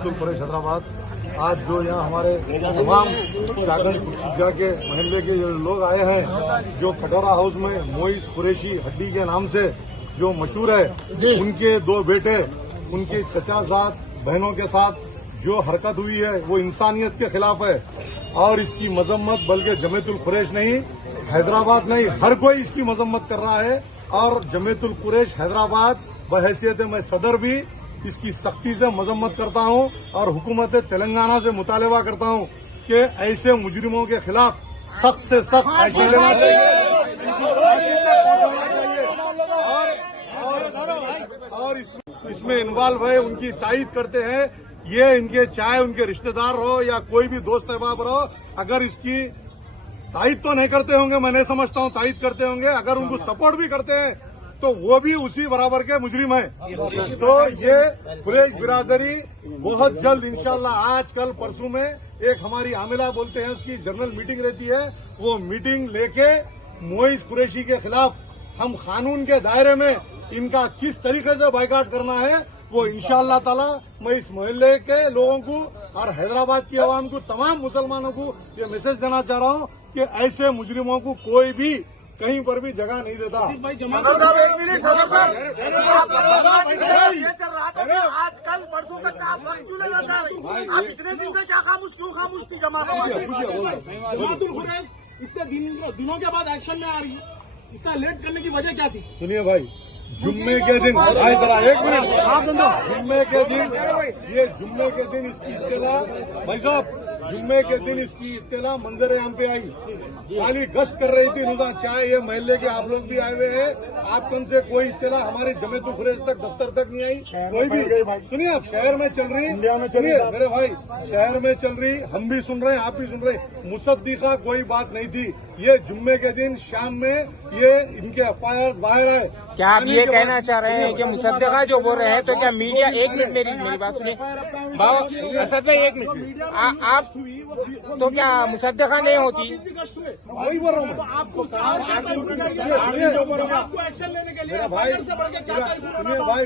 कुरैश हैदराबाद। आज जो यहाँ हमारे तमाम शागन खुर्शीदा के महल्ले के लोग आए हैं, जो कटोरा हाउस में मोइस कुरैशी हड्डी के नाम से जो मशहूर है, उनके दो बेटे, उनके चचा साथ बहनों के साथ जो हरकत हुई है वो इंसानियत के खिलाफ है और इसकी मजम्मत बल्कि जमीयतुल कुरैश नहीं, हैदराबाद नहीं, हर कोई इसकी मजम्मत कर रहा है। और जमीयतुल कुरैश हैदराबाद बहैसियत मैं सदर भी इसकी सख्ती से मजम्मत करता हूं और हुकूमत तेलंगाना से मुतालबा करता हूं कि ऐसे मुजरिमों के खिलाफ सख्त से सख्त एक्शन लेना चाहिए और इसमें इन्वॉल्व है, उनकी तायद करते हैं। ये इनके चाहे उनके रिश्तेदार हो या कोई भी दोस्त अहबाब रहो, अगर इसकी तायद तो नहीं करते होंगे, मैं नहीं समझता हूं तायद करते होंगे, अगर उनको सपोर्ट भी करते हैं तो वो भी उसी बराबर के मुजरिम है। तो ये कुरैश बिरादरी बहुत जल्द इंशाल्लाह आज कल परसों में एक हमारी आमिला बोलते हैं उसकी जनरल मीटिंग रहती है, वो मीटिंग लेके मोइस कुरैशी के खिलाफ हम कानून के दायरे में इनका किस तरीके से बाइकाट करना है वो इंशाअल्लाह ताला मैं इस मोहल्ले के लोगों को और हैदराबाद की आवाम को, तमाम मुसलमानों को ये मैसेज देना चाह रहा हूं कि ऐसे मुजरिमों को कोई भी कहीं पर भी जगह नहीं देता। ये चल रहा था आज कल परसों तक का आप वक्त क्यों लेना चाह रहे हैं? आप इतने दिन से क्या खामोश की जमातुल कुरैश इतने दिनों के बाद एक्शन में आ रही है, इतना लेट करने की वजह क्या थी? सुनिए भाई, जुम्मे के दिन एक मिनट, जुम्मे के दिन इसकी इत्तला, भाई साहब जुम्मे के दिन इसकी इत्तला मंजर आम पे आई, खाली गश्त कर रही थी नुजा, चाहे ये महल्ले के आप लोग भी आए हुए हैं, आपकन से कोई इत्तला हमारी जमीयतुल कुरैश तक दफ्तर तक नहीं आई, कोई भी। सुनिए आप, शहर में चल रही, सुनिए मेरे भाई, शहर में चल रही, हम भी सुन रहे हैं, आप भी सुन रहे हैं, मुसद्दिका कोई बात नहीं थी। ये जुम्मे के दिन शाम में ये इनके एफआईआर बाहर आए। क्या आप ये कहना चाह रहे हैं कि मुसद्दिका जो बोल रहे हैं, तो क्या मीडिया, एक मिनट मेरी बात सुनिए बाबा, असद भाई एक मिनट, आप तो क्या मुसद्दिका नहीं होती? वही बोल रहा हूँ आपको एक्शन लेने के लिए भाई, सुनिए भाई,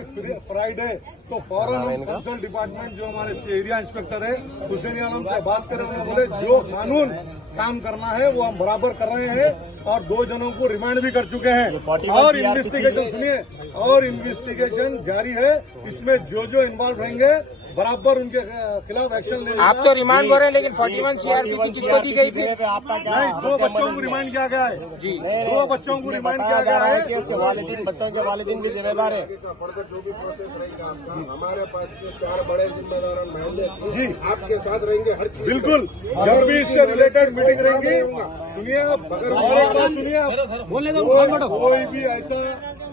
फ्राइडे तो फौरन हम काउंसिल डिपार्टमेंट जो हमारे एरिया इंस्पेक्टर है हुसैन आलम से बात करें, उन्होंने बोले जो कानून काम करना है वो हम बराबर कर रहे हैं और 2 जनों को रिमांड भी कर चुके हैं और इन्वेस्टिगेशन, सुनिए, और इन्वेस्टिगेशन जारी है। इसमें जो इन्वॉल्व रहेंगे बराबर उनके खिलाफ एक्शन लेंगे। आप तो रिमांड बोल रहे हैं, लेकिन 41 CRPC किसको दी गई थी? नहीं, 2 बच्चों को रिमांड किया गया है जी, 2 बच्चों को रिमांड किया गया है। बच्चों के वालिदैन भी जिम्मेदार है। जो भी प्रोसेस रहेगा हमारे पास जो 4 बड़े जिम्मेदार महल्ले जी आपके साथ रहेंगे, हर चीज बिल्कुल, जब भी इससे रिलेटेड मीटिंग रहेंगी, सुनिए आप, सुनिए आप, बोलने दो, कोई भी ऐसा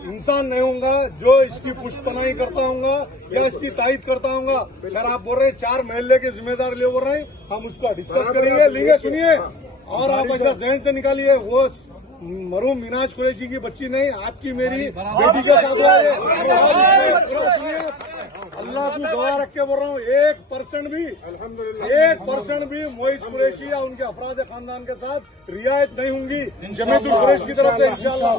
इंसान नहीं होगा जो इसकी पुष्टपनाही करता होगा या इसकी तायद करता होगा। अगर आप बोल रहे हैं 4 महल्ले के जिम्मेदार ले बोल रहे हैं, हम उसको डिस्कस करेंगे, लेंगे, सुनिए, और आप ऐसा जहन से निकालिए वो मरूम मिनाज कुरैशी की बच्ची नहीं, आपकी मेरी बेटी का शादी है। अल्लाह की दुआ रख के बोल रहा हूँ, 1% भी, 1% भी मोइस कुरैशी या उनके अफराद खानदान के साथ रियायत नहीं होंगी जमीयतुल कुरैश की तरफ से इंशाअल्लाह।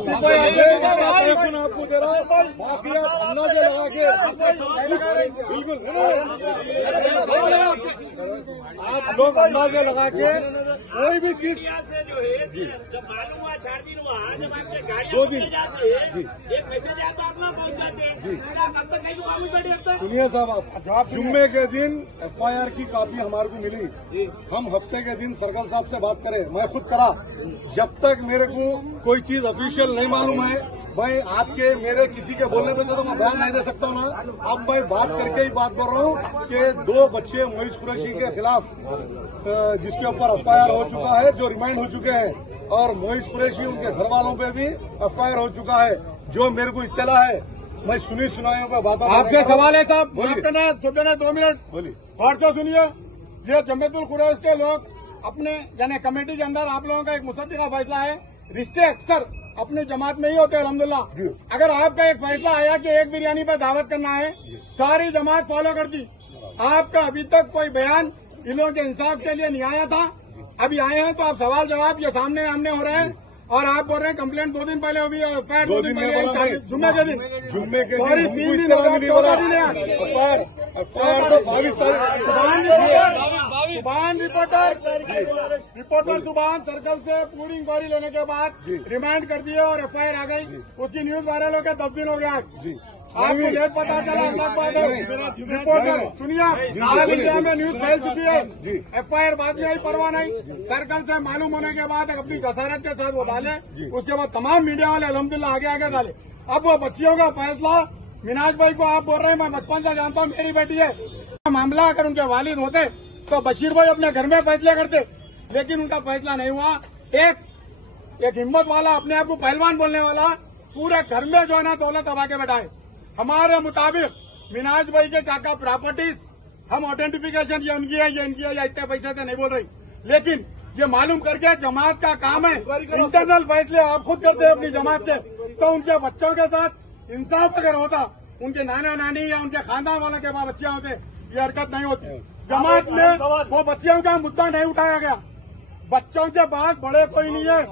आपको दे रहा हूँ, बाकी आप अंदाजे लगा के, बिल्कुल आप लोग अंदाजे लगा के कोई भी चीज, जब मालूम हुआ 4 दिन हुआ, जब आपके गाड़ी 2 दिन एक मैसेज आया तो आप लोग पहुंच जाते हैं, कब तक नहीं खामोश बैठे हैं? सुनिए साहब, आप जुम्मे के दिन एफआईआर की कॉपी हमारे को मिली, हम हफ्ते के दिन सर्कल साहब से बात करें, मैं खुद करा, जब तक मेरे को कोई चीज ऑफिशियल नहीं मालूम है, भाई आपके मेरे किसी के बोलने पे तो मैं बयान नहीं दे सकता हूँ ना। अब मैं बात करके ही बात कर रहा हूँ कि 2 बच्चे मोइस कुरैशी के खिलाफ जिसके ऊपर एफआईआर हो चुका है, जो रिमांड हो चुके हैं, और मोइस कुरैशी उनके घर वालों पे भी एफआईआर हो चुका है, जो मेरे को इत्तला है। मैं सुनाइयों पर बात, आपसे सवाल है साहब, बोलिए 2 मिनट बोलिए। और तो सुनिए, ये जमीयतुल कुरैश के लोग अपने यानी कमेटी के अंदर आप लोगों का एक मुसद्दिका फैसला है, रिश्ते अक्सर अपनी जमात में ही होते हैं अल्हम्दुलिल्लाह। अगर आपका एक फैसला आया कि एक बिरयानी पर दावत करना है, सारी जमात फॉलो करती, आपका अभी तक कोई बयान इन लोगों के इंसाफ के लिए नहीं आया था, अभी आए हैं तो आप सवाल जवाब ये सामने आमने हो रहे हैं और आप बोल रहे हैं कंप्लेंट 2 दिन पहले हुई है, एफआईआर 2 दिन पहले, जुम्मे के दिन, जुम्मे के सॉरी 3 दिन हो गए, 14 दिन है। FIR तो 22 तारीख सुभान रिपोर्टर सुभान सर्कल से पूरी इंक्वायरी लेने के बाद रिमांड कर दिए और FIR आ गई। उसकी न्यूज वायरल होकर 10 दिन हो गया। आपको लेट पता चला, अलग बात है। रिपोर्टर सुनिए, ऑल इंडिया में न्यूज फैल चुकी है। FIR बाद में आई, परवाह नहीं। सर्कल से मालूम होने के बाद अपनी जसारत के साथ वो डाले, उसके बाद तमाम मीडिया वाले अल्हम्दुलिल्लाह आगे आगे डाले। अब वो बच्चियों का फैसला, मिनाज भाई को आप बोल रहे हैं, मैं बचपन से जानता हूँ, मेरी बेटी है। मामला अगर उनके वालिद होते तो बशीर भाई अपने घर में फैसले करते, लेकिन उनका फैसला नहीं हुआ। एक हिम्मत वाला, अपने आप को पहलवान बोलने वाला, पूरे घर में जो है ना दौलत दबा के बैठाए। हमारे मुताबिक मिनाज भाई के काका प्रॉपर्टीज, हम ऑथेंटिफिकेशन ये उनकी है, ये इनकी है, या इतने पैसे से नहीं बोल रही, लेकिन ये मालूम करके जमात का काम है। इंटरनल फैसले आप खुद करते हैं अपनी जमात के, तो उनके बच्चों के साथ इंसाफ अगर होता, उनके नाना नानी या उनके खानदान वालों के पास बच्चियां होते, ये हरकत नहीं होती। जमात में वो बच्चियों का मुद्दा नहीं उठाया गया। बच्चों के बाद बड़े कोई नहीं है।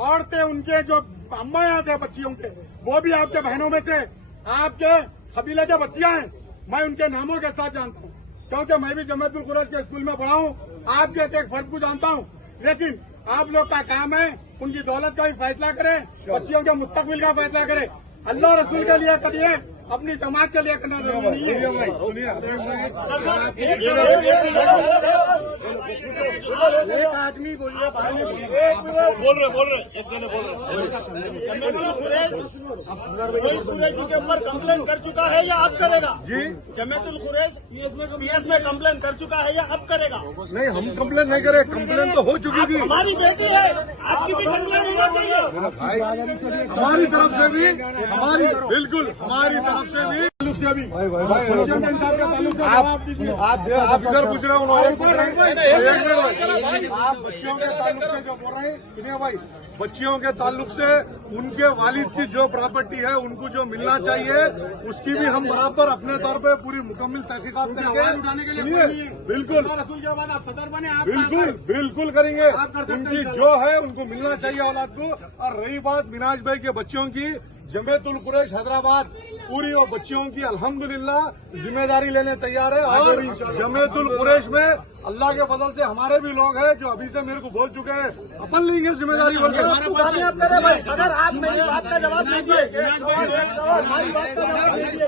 औरतें, उनके जो अम्मा थे बच्चियों के, वो भी आपके बहनों में से, आपके कबीले के बच्चियां हैं। मैं उनके नामों के साथ जानता हूँ, क्योंकि मैं भी जमातुल कुरैश के स्कूल में पढ़ा हूँ। आपके एक फर्द को जानता हूँ, लेकिन आप लोग का काम है उनकी दौलत का भी फैसला करें, बच्चियों के मुस्तकबिल का फैसला करें। अल्लाह रसूल के लिए करिए, अपनी जमात के लिए करना जरूरी नहीं है। एक आदमी बोल रहे एक जने बोल रहे कुरैशी के ऊपर कंप्लेन कर चुका है या अब करेगा? जी, जमातुल कुरैश पीएस में कंप्लेन कर चुका है या अब करेगा? नहीं, हम कंप्लेन नहीं करे, कंप्लेन तो हो चुकी थी। हमारी बेटी है, आपकी भी कंप्लेन होना चाहिए। हमारी तरफ से भी, हमारी बिल्कुल हमारी तरफ से भी अभी इंसाफ का ताल्लुक से जवाब दीजिए। आप इधर पूछ रहे हो, आप बच्चियों के ताल्लुक से जो बोल रहे हैं, सुनिए भाई, बच्चियों के ताल्लुक से उनके वालिद की जो प्रॉपर्टी है उनको जो मिलना चाहिए, उसकी भी हम बराबर अपने तौर पे पूरी मुकम्मल तहकीकात करेंगे। बिल्कुल रसूल के बाद आप सदर बने, आप बिल्कुल बिल्कुल करेंगे। उनकी जो है उनको मिलना चाहिए औलाद को। और रही बात मिनाज भाई के बच्चों की, जमातुल कुरैश हैदराबाद पूरी और बच्चियों की अल्हम्दुलिल्लाह जिम्मेदारी लेने तैयार है। और जमातुल कुरैश में अल्लाह के फजल से हमारे भी लोग हैं जो अभी से मेरे को बोल चुके हैं, अपन लेंगे जिम्मेदारी बनकर। अगर आप मेरी बात का जवाब दीजिए, हमारी बात का जवाब दीजिए।